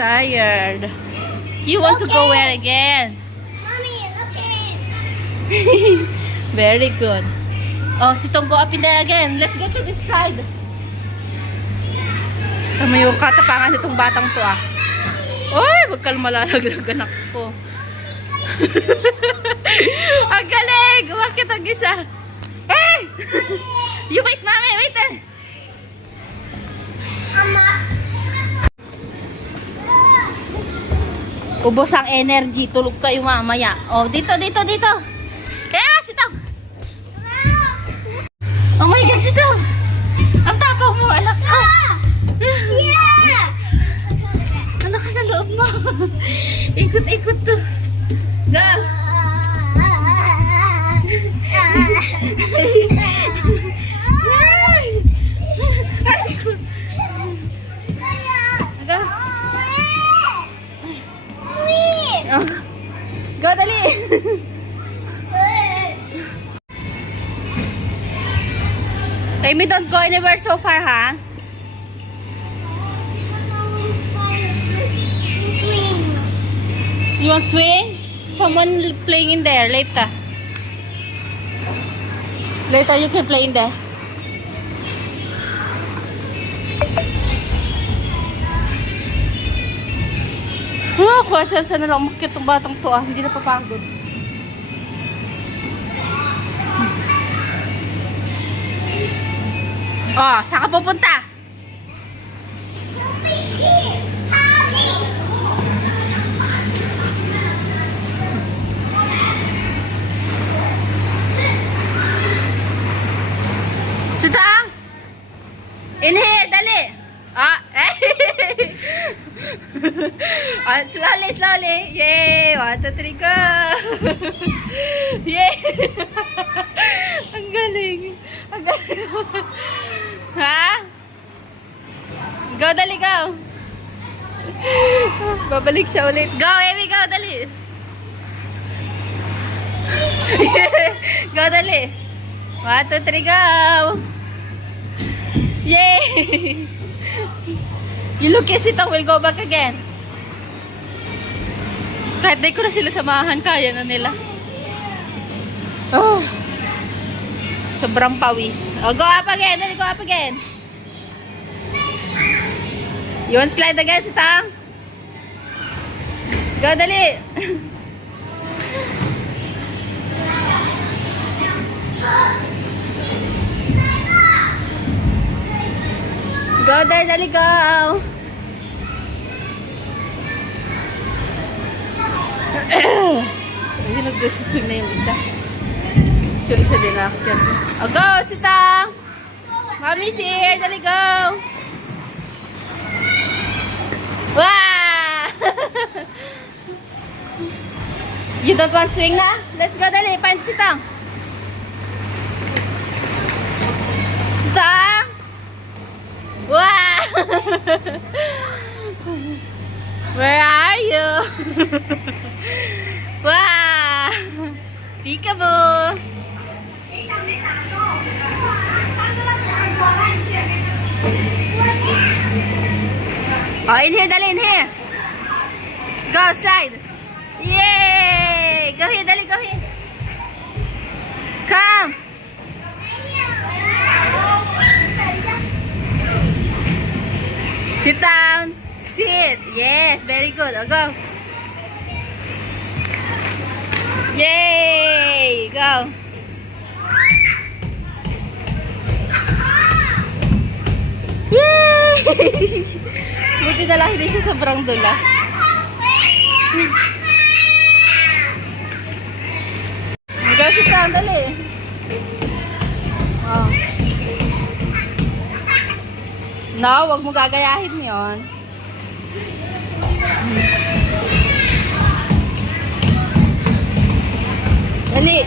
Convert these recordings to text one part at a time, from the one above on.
Tired. You want to go where again? Mommy, okay. Very good. Oh, Sitong, go up in there again. Let's get to this side. Tama yung katapangan nitong batang to ah. Uy, wag kang malalaglag anak ko. Ang galing! Umakit ang isa. Hey! You wait, mami, wait eh. Ubos ang energy. Tulog kayo mamaya. Oh, dito, dito, dito. Kaya, Sitong. Oh my God, Sitong. Ang tapang mo, anak ko. Yeah! Anak ka sa loob mo. Ikot-ikot to. Go. Go. Oh. Go, dali. Amy, don't go anywhere so far, ha? You want swing? Someone playing in there later. Later you can play in there. Oh, kuha siya na lang umakit itong batang to ah. Hindi na papagod. Oh, saan ka pupunta? Sitong! Inhale, dali! Ah, eh! Ah, slowly, slowly! Yay! 1, 2, 3, go! Yay! Ang galing! Ang galing! Ha? Go, dali, go! Babalik siya ulit. Go, Amy, go, dali! Go, dali! 1, 2, 3, go! Yay! You look at Sitong, we'll go back again. Kahit di ko na sila samahan, kaya na nila. Oh, sobrang pawis. Oh, go up again, then go up again. You want slide again, Sitong? Go, dali. Go there, dali, go! Ayun, nag-swing na yung isa. Actually, siya din nakakit. Oh, go, Sitong! Mommy's here, dali, go! Wow! You don't want swing na? Let's go, dali, find Sitong! Sitong! Wow! Where are you? Wow! Peekaboo! Oh, in here, dali, in here. Go, slide. Yay! Go here, dali, go here. Come. Sit down. Sit. Yes, very good. Oh, go. Yay! Go. Yay! Buti na lang hindi siya sobrang dula. Go, sit down. Dali. Oh. No, wag mo gagayahin yon. Dali.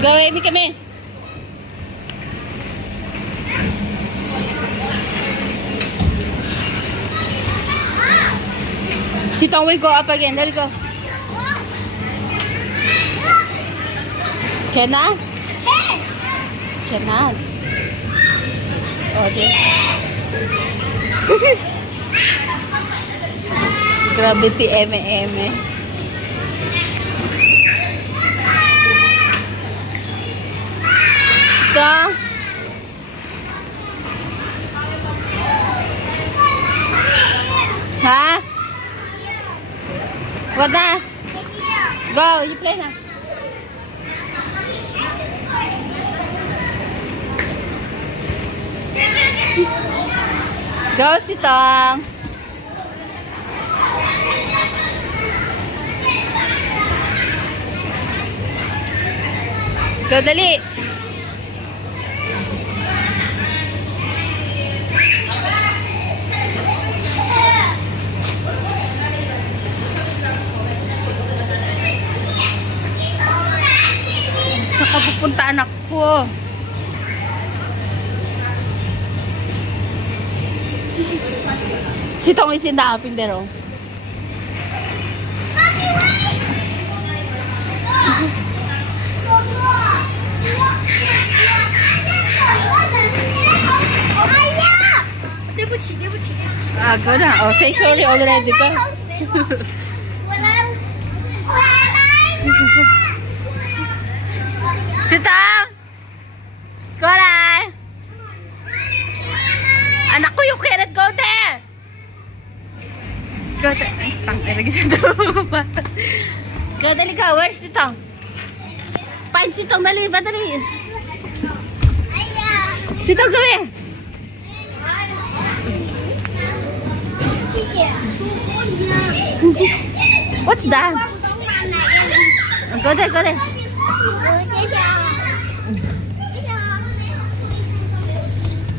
Go, Amy, kami. Sitong will go up again. There you go. Cannot? Cannot. Oh, di. Grabe ti eme-eme. Ito. Ha? What na? Go, you play na. Go, Sitong. Go, dali. Saan ka pupunta, anak ko? Sitong is in the hopping there, oh. Go na. Oh, say sorry already. Go. Sitang! Go lang! Anak ko, you cannot go there! Go there. Tangkay lagi siya doon. Go, dali ka. Where's Sitang? Find Sitang, dali. Dali. Sitang, gabi. What's that? Go there, go there.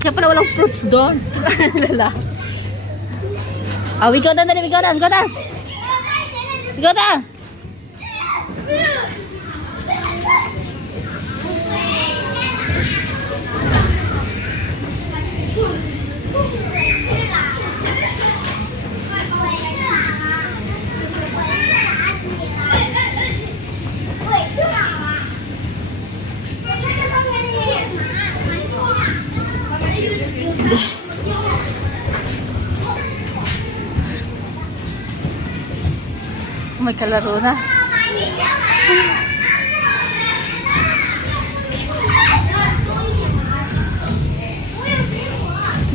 Kaya pala walang fruits doon. Lala. Oh, we go down, we go down, go down. We go down. May kalaro na.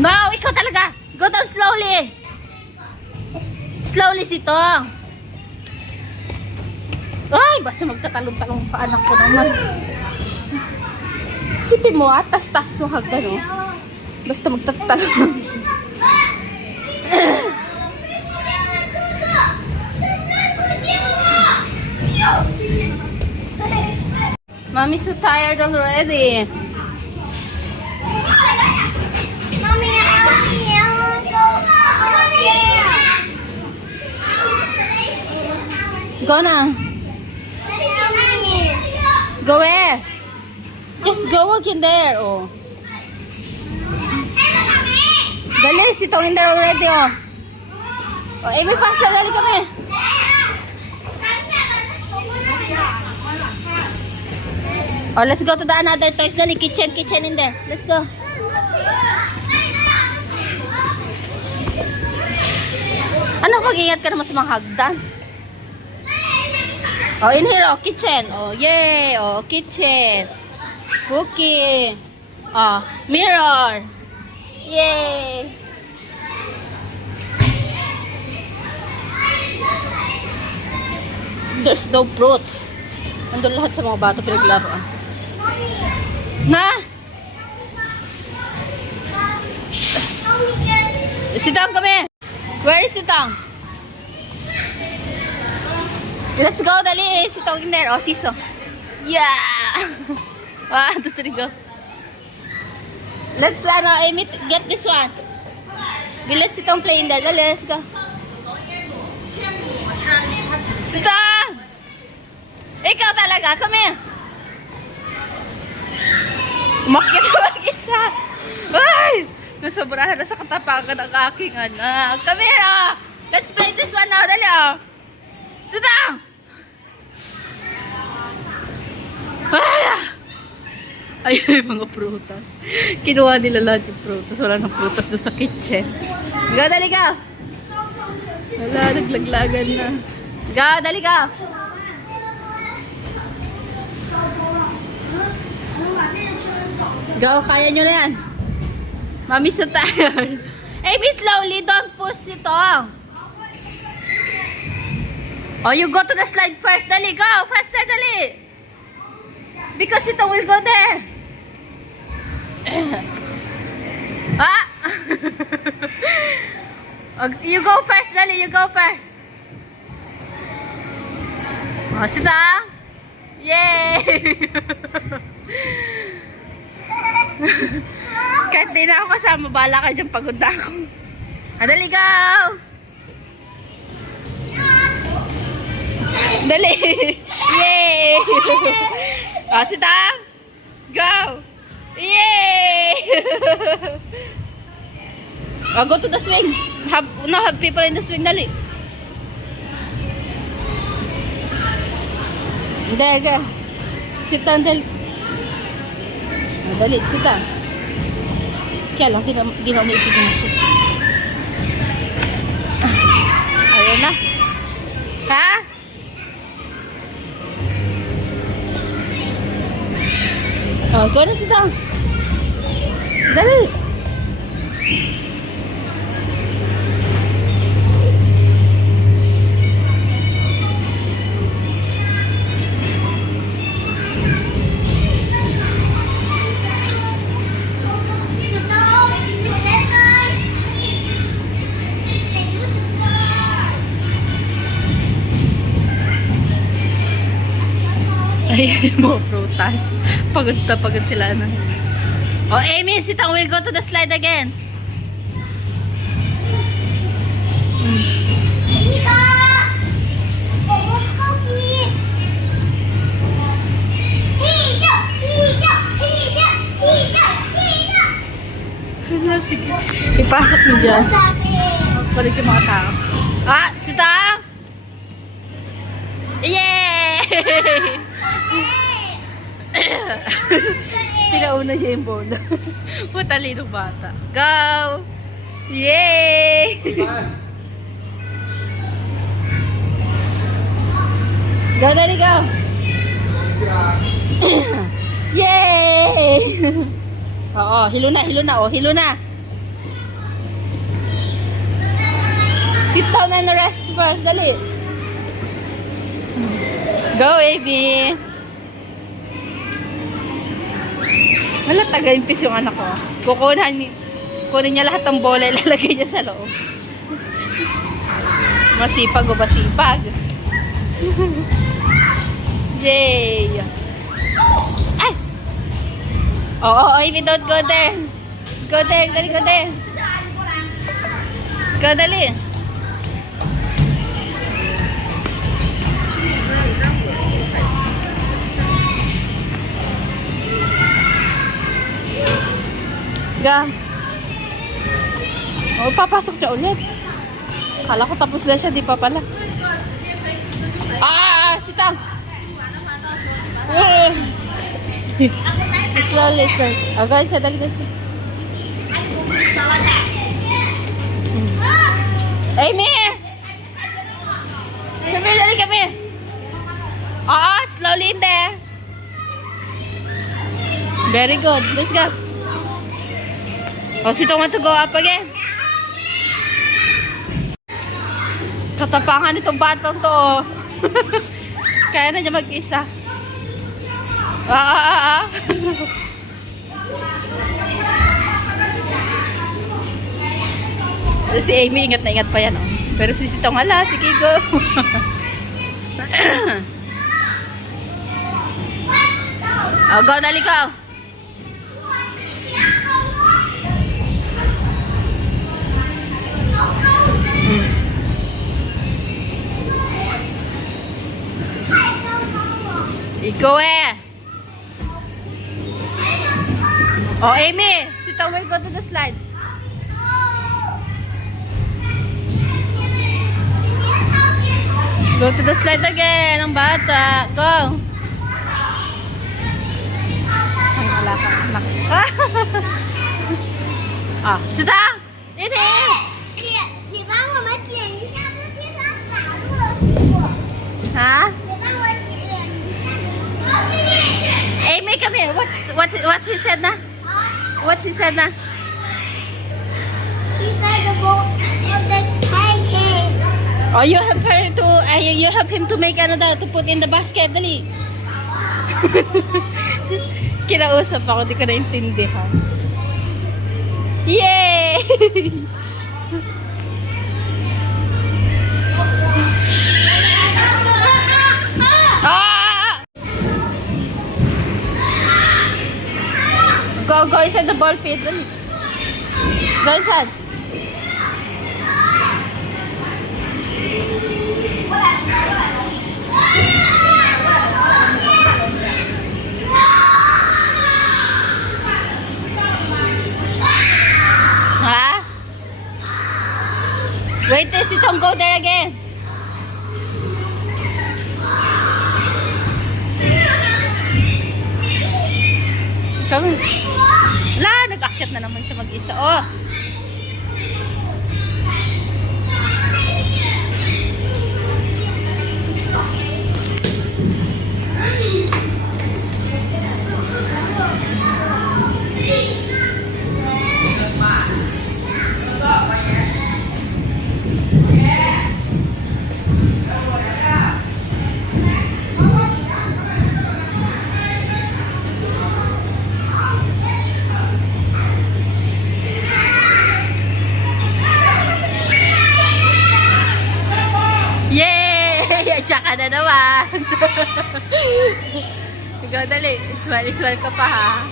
No, ikaw talaga. Go down slowly. Slowly, Sitong. Ay, basta magtatalong-talong pa anak ko naman. Sipin mo, tas-tas mo hagdan, oh. Basta magtatalong. Mommy's so tired already. Mommy, I want to go Go na. Go where? Just go again there, oh. Dali, Sitong in there already, oh. Oh, Amy, pasta, dali kami. Oh, let's go to the another toys. Dali, kitchen in there. Let's go. Ano, mag-ingat ka naman sa mga hagdan. Oh, in here, oh, kitchen. Oh, yay. Oh, kitchen. Cookie. Oh, mirror. Yay. There's no fruits. Nandun lahat sa mga bata pinaglaruan. Na? Sitang kami. Where is Sitang? Let's go, dali. Sitang in there. Oh, siso. Yeah. 1, 2, 3, go. Let's, Amy, get this one. Let Sitang play in there. Dali, let's go. Sitang! Ikaw talaga, come here. Umakyat na mag-isa. Ay! Nasobrahan na sa katapakan ng aking anak. Come here, oh. Let's play this one now. Dali, oh. Sitang! Ay! Ayun yung mga prutas. Kinuha nila lahat yung prutas. Wala nang prutas doon sa kitchen. Ga, dali ka! Wala, naglaglagan na. Ga, dali ka! Ga, kaya nyo na yan. Mami, so tired. Hey, be slowly. Don't push it on. Oh, you go to the slide first. Dali, go! Faster, dali! Because it will go there. Ah! You go first, dali. You go first. Oh, sit down. Yay! Kahit di na ako kasama, bala ka dyan, pagod na ako. Dali, go! Dali! Yay! Oh, sit down. Go! Yay! Oh, go to the swing. Have people in the swing. Dali. There, go. Sit down, dali. Oh, dali, sit down. Kaya lang, di na umiipig mo siya. Ayun na. Ha? Oh, go na, sit down. Dali. Ayun yung mga prutas. Pagod na pagod sila na. Oh, Amy, sit down. We'll go to the slide again. Sige. Ipasok mo dyan. Balik yung mga tao. Ah, sit down. Yay! Pinauna niya yung bola. Matalinong bata. Go! Yay! Go, dali, go! Yay! Oo, hilo na, oh, hilo na. Sit down and rest first, dali. Go, baby! Wala, taga-impis yung anak ko. Kunin niya lahat ng bola, ilalagay niya sa loob. Masipag o masipag. Yay! Ay! Oo, Amy, don't go there. Go there, dali, go there. Go, dali. Ga. Oh, papasok siya ulit. Kala ko tapos na siya, di pa pala. Sita. Slowly, slowly. Oh, guys, dali guys. Amy! Come dali kami. Slowly in there. Very good. Let's go. Oh, Sito want to go up again. Katapangan itong batang to. Kaya na niya mag-isa. Si Amy, ingat na ingat pa yan. Oh. Pero si Sito nga sige go. Oh, go, dali go. Ikaw Oh, Amy, sit down, we'll go to the slide. Go to the slide again, ang bata. Go. Saan wala kang anak. Ah, Sitang! In here! 你帮我们剪一下这边它洒落了水果。 Ha? 你帮我剪一下。 Amy, come here. What he said na? What he said na? She said the bowl of this pancake. Oh, you help her to, you help him to make ano daw, to put in the basket, dali. Kinausap ako, di ko naintindihan. Yay! Ah! Go inside the ball pit, dali. Go inside. Ha? Wait, don't go there again. Come on. La, nag-akyat na naman siya mag-isa. Oh. Yay! Tsaka na naman. Ikaw dali. Iswal ka pa ha.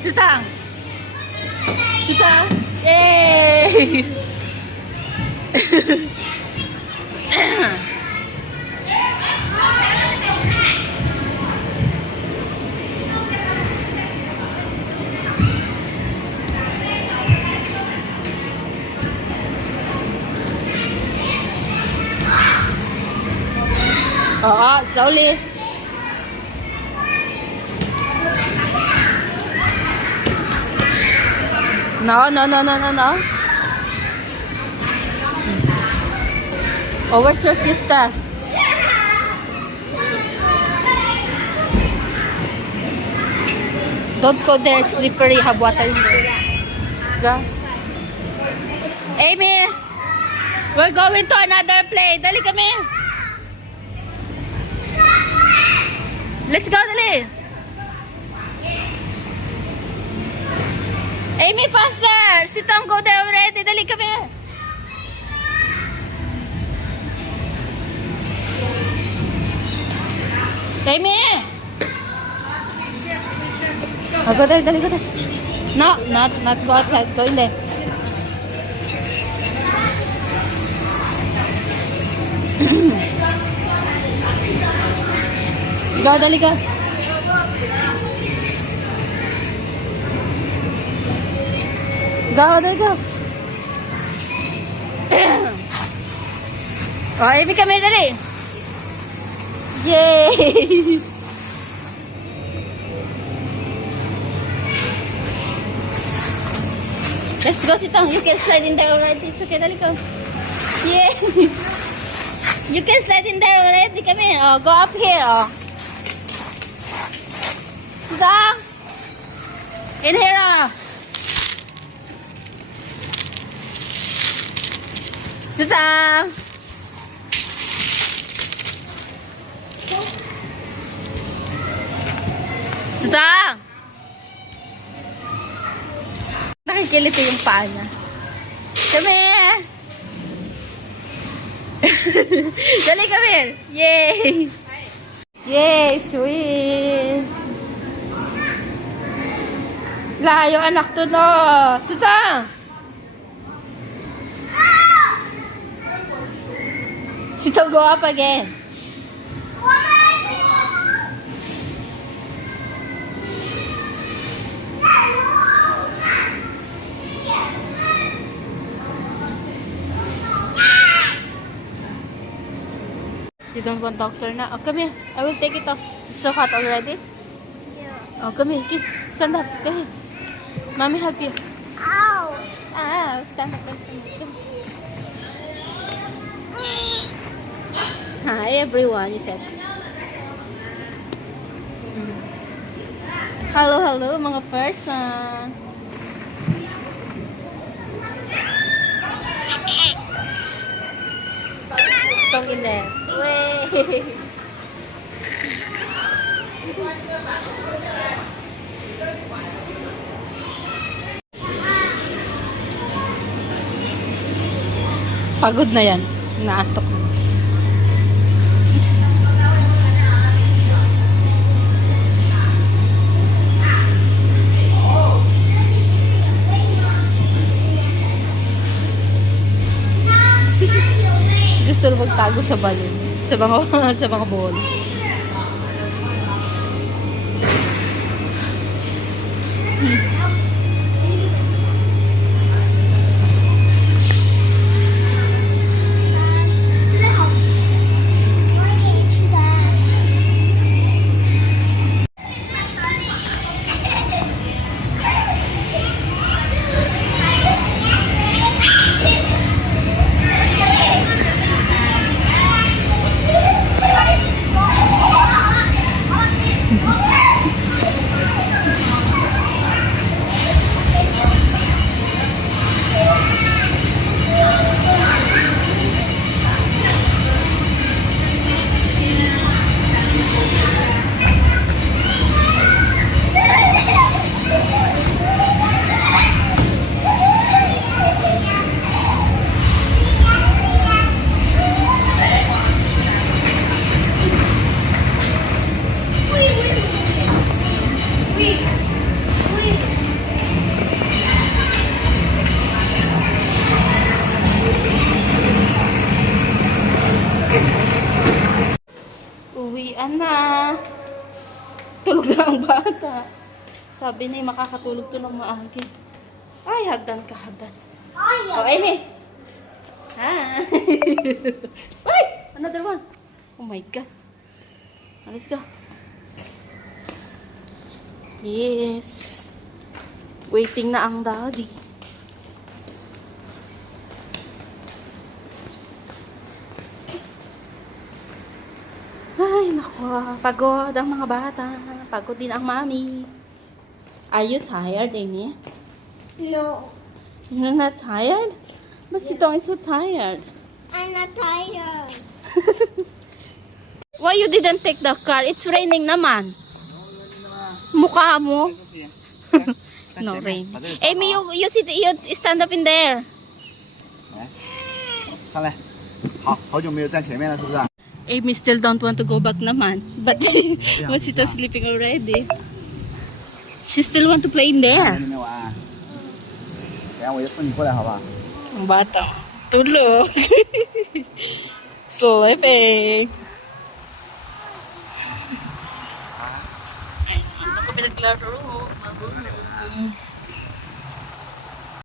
Sitang! Sitang! Yay! Oo, slowly. No. Oh, where's your sister? Don't go there, slippery. Have water in there. Go. Amy, we're going to another play. Dali kami. Let's go, dali. Amy, faster! Sit down, go there already. Dali kami. Amy! Oh, go there, dali, go there. No, not go outside. Go in there. Go, dali, go. Go, dali, go. Oh, Amy, come here, dali. Yay! Let's go, sit down. You can slide in there already. It's okay, dali, go. Yay! You can slide in there already. Come here. Oh, go up here. Oh. Sit down. In here. Oh. Sit down. Sit down. Nakikilito yung paa niya. Come here. Dali, come here. Yay! Yay, sweet. Layo anak to, no. Sit down. Sit down, go up again. You don't want doctor na? Oh, come here. I will take it off. It's so hot already. Yeah. Oh, come here. Stand up. Go ahead. Mommy help you. Ow. Stand up. Come. Hi everyone, he said. Hello, hello mga person. Tong Ines. Way. Pagod na yan. Naatok na. Gusto na magtago sa balon. Sa mga, sa mga bowl. Uwian na. Tulog na ang bata. Sabi na makakatulog to ng maagi. Ay, hagdan ka, hagdan. Oh, Amy. Hi. Ay, another one. Oh my God. Alis ka. Yes. Waiting na ang daddy. Ay, naku. Pagod ang mga bata. Pagod din ang mami. Are you tired, Amy? No, You're not tired? But Sitong is so tired. I'm not tired. Why you didn't take the car? It's raining naman. Mukha mo. No rain. Amy, you stand up in there. 上来，好，好久没有站前面了，是不是？ Amy still don't want to go back naman. But Sito sleeping already. She still want to play in 在 there. 里面玩啊。等下我就送你过来，好不好？ Ang bata. Tulog. Sleeping. Ay, ano kami naglaro? Mabuhay.